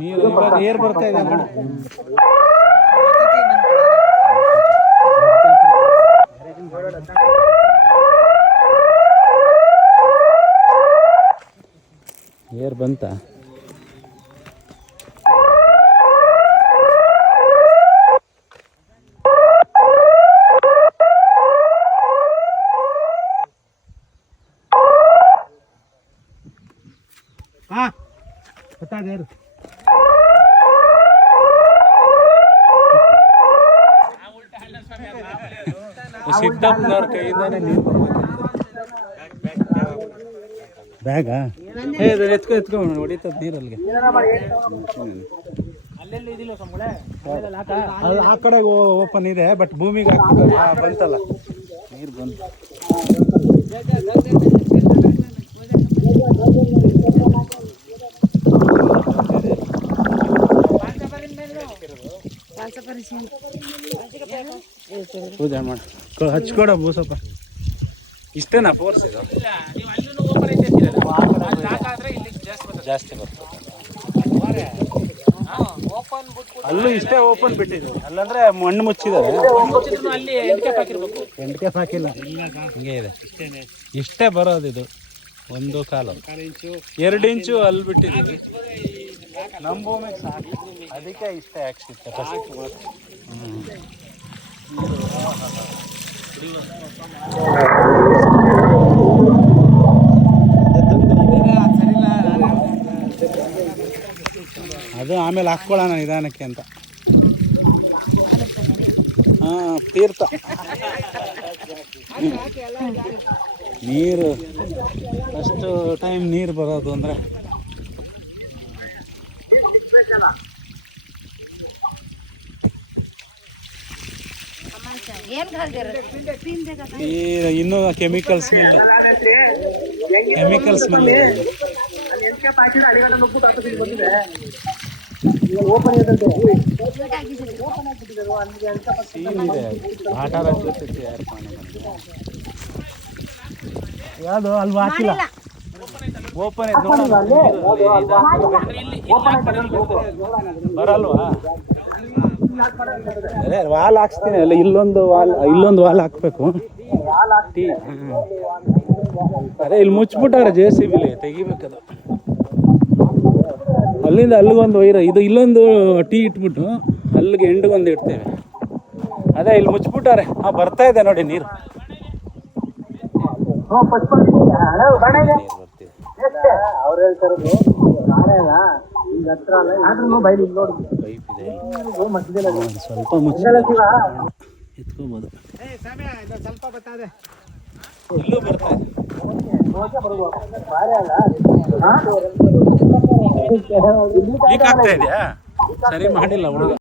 ನೀರು ಇವಾಗ ಏರ್ ಬರ್ತಾ ಇದೆ ನೋಡಿ. ಏರ್ ಬಂತ. हाँ बता दे ಸಿದ್ದಪ್ಪನವ್ರ ಕೈಯಿಂದಾನೆ ನೀರು ಬ್ಯಾಗಾ ಎತ್ಕೊ ಹೊಡಿತದ ನೀರಲ್ಲಿಗೆ. ಆ ಕಡೆ ಓಪನ್ ಇದೆ ಬಟ್ ಭೂಮಿಗೆ ಹಾಕ್ತಾರೆ. ಬಂತಲ್ಲ ನೀರು ಬಂತು. ಪೂಜೆ ಮಾಡಿ ಹಚ್ಕೊಡ ಬೂಸಪ್ಪ. ಇಷ್ಟೇನಾ ಫೋರ್ಸ್ ಇದು? ಜಾಸ್ತಿ ಬರ್ತದೆ. ಅಲ್ಲೂ ಇಷ್ಟೇ ಓಪನ್ ಬಿಟ್ಟಿದೆ. ಅಲ್ಲಂದ್ರೆ ಮಣ್ಣು ಮುಚ್ಚಿದ್ದಾರೆ. ಎಂಡ್ ಕ್ಯಾಪ್ ಹಾಕಿಲ್ಲ, ಹಿಂಗೆ ಇದೆ. ಇಷ್ಟೇ ಬರೋದು ಇದು. 1.25 2 ಇಂಚು ಅಲ್ಲಿ ಬಿಟ್ಟಿದ್ದೀವಿ. ನಮ್ಮ ಭೂಮಿಗೆ ಸಾಕು, ಅದಕ್ಕೆ ಇಷ್ಟೇ ಹಾಕ್ಸಿತ್ತು. ಅದು ಆಮೇಲೆ ಹಾಕ್ಕೊಳ್ಳೋಣ ನಿಧಾನಕ್ಕೆ ಅಂತ. ಹಾಂ, ತೀರ್ಥ ನೀರು ಅಷ್ಟು ಟೈಮ್ ನೀರು ಬರೋದು ಅಂದರೆ ಇನ್ನೂ ಕೆಮಿಕಲ್ ಸ್ಮೆಲ್ ಯಾವುದು ಅಲ್ವಾ ಹಾಕಿಲ್ಲ. ಓಪನ್ ಬರಲ್ವಾ? ಅದೇ ವಾಲ್ ಹಾಕ್ಸ್ತೀನಿ. ಅಲ್ಲ ಇಲ್ಲೊಂದು ವಾಲ್ ಹಾಕ್ಬೇಕು. ಅದೇ ಇಲ್ಲಿ ಮುಚ್ಚಿಬಿಟ್ಟಾರೆ JCB ತೆಗಿಬೇಕದು. ಅಲ್ಲಿಂದ ಅಲ್ಲಿಗೊಂದು ವೈರ ಇದು, ಇಲ್ಲೊಂದು ಟೀ ಇಟ್ಬಿಟ್ಟು ಅಲ್ಲಿಗೆ ಎಂಡಿಗೊಂದು ಇಡ್ತೇವೆ. ಅದೇ ಇಲ್ಲಿ ಮುಚ್ಚಿಬಿಟ್ಟಾರೆ. ಬರ್ತಾ ಇದೆ ನೋಡಿ ನೀರು. ಅವ್ರು ಹೇಳ್ತಾರೆ ಸ್ವಲ್ಪ ಎತ್ಕೋಬೋದು. ಇಲ್ಲೂ ಬರ್ತಾ ಇದೆ. ಲೀಕ್ ಆಗ್ತಾ ಇದೆಯಾ? ಸರಿ ಮಾಡಿಲ್ಲ ಹುಡುಗ.